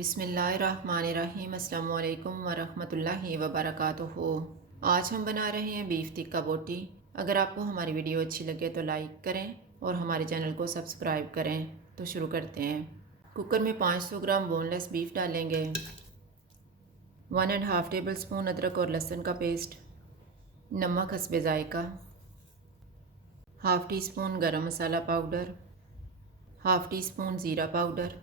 बिस्मिल्लाहिर्रहमानिर्रहीम अस्सलामु अलैकुम वरहमतुल्लाहि वबरकातुहू। आज हम बना रहे हैं बीफ टिक्का बोटी। अगर आपको हमारी वीडियो अच्छी लगे तो लाइक करें और हमारे चैनल को सब्सक्राइब करें। तो शुरू करते हैं। कुकर में 500 ग्राम बोनलेस बीफ डालेंगे। 1.5 टेबल स्पून अदरक और लहसुन का पेस्ट, नमक हस्बे ज़ायका, हाफ़ टी स्पून गरम मसाला पाउडर, हाफ़ टी स्पून ज़ीरा पाउडर,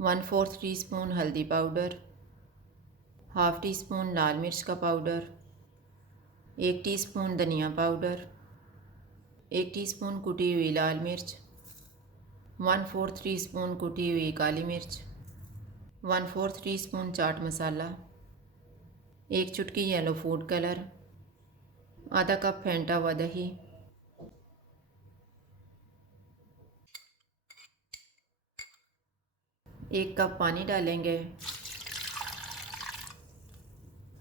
1/4 टीस्पून हल्दी पाउडर, हाफ़ टी स्पून लाल मिर्च का पाउडर, 1 टीस्पून धनिया पाउडर, 1 टीस्पून कुटी हुई लाल मिर्च, 1/4 टीस्पून कुटी हुई काली मिर्च, 1/4 टीस्पून चाट मसाला, 1 चुटकी येलो फूड कलर, आधा कप फेंटा हुआ दही, एक कप पानी डालेंगे।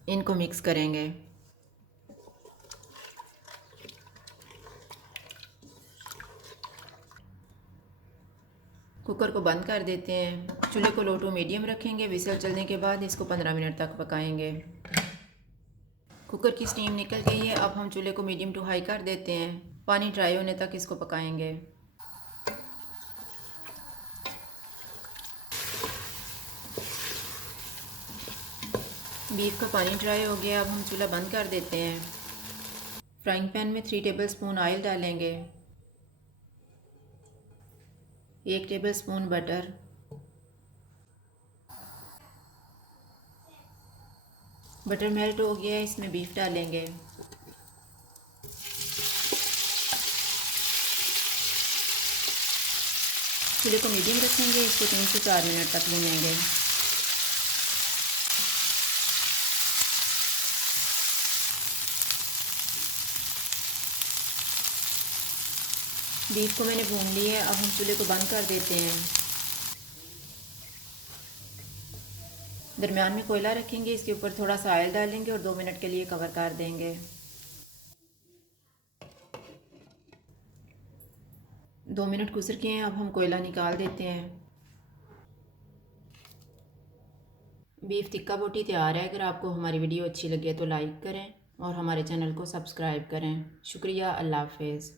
इनको मिक्स करेंगे। कुकर को बंद कर देते हैं। चूल्हे को लो टू मीडियम रखेंगे। विसल चलने के बाद इसको 15 मिनट तक पकाएंगे। कुकर की स्टीम निकल गई है। अब हम चूल्हे को मीडियम टू हाई कर देते हैं। पानी ड्राई होने तक इसको पकाएंगे। बीफ का पानी ड्राई हो गया। अब हम चूल्हा बंद कर देते हैं। फ्राइंग पैन में 3 टेबल स्पून ऑयल डालेंगे, 1 table spoon butter, butter melt हो गया है। इसमें बीफ डालेंगे। चूल्हे को मीडियम रखेंगे। इसको 3 से 4 मिनट तक भूनेंगे। बीफ को मैंने भून लिया है। अब हम चूल्हे को बंद कर देते हैं। दरमियान में कोयला रखेंगे। इसके ऊपर थोड़ा सा ऑयल डालेंगे और 2 मिनट के लिए कवर कर देंगे। 2 मिनट गुजर गए हैं। अब हम कोयला निकाल देते हैं। बीफ टिक्का बोटी तैयार है। अगर आपको हमारी वीडियो अच्छी लगे तो लाइक करें और हमारे चैनल को सब्सक्राइब करें। शुक्रिया। अल्लाह हाफ़िज़।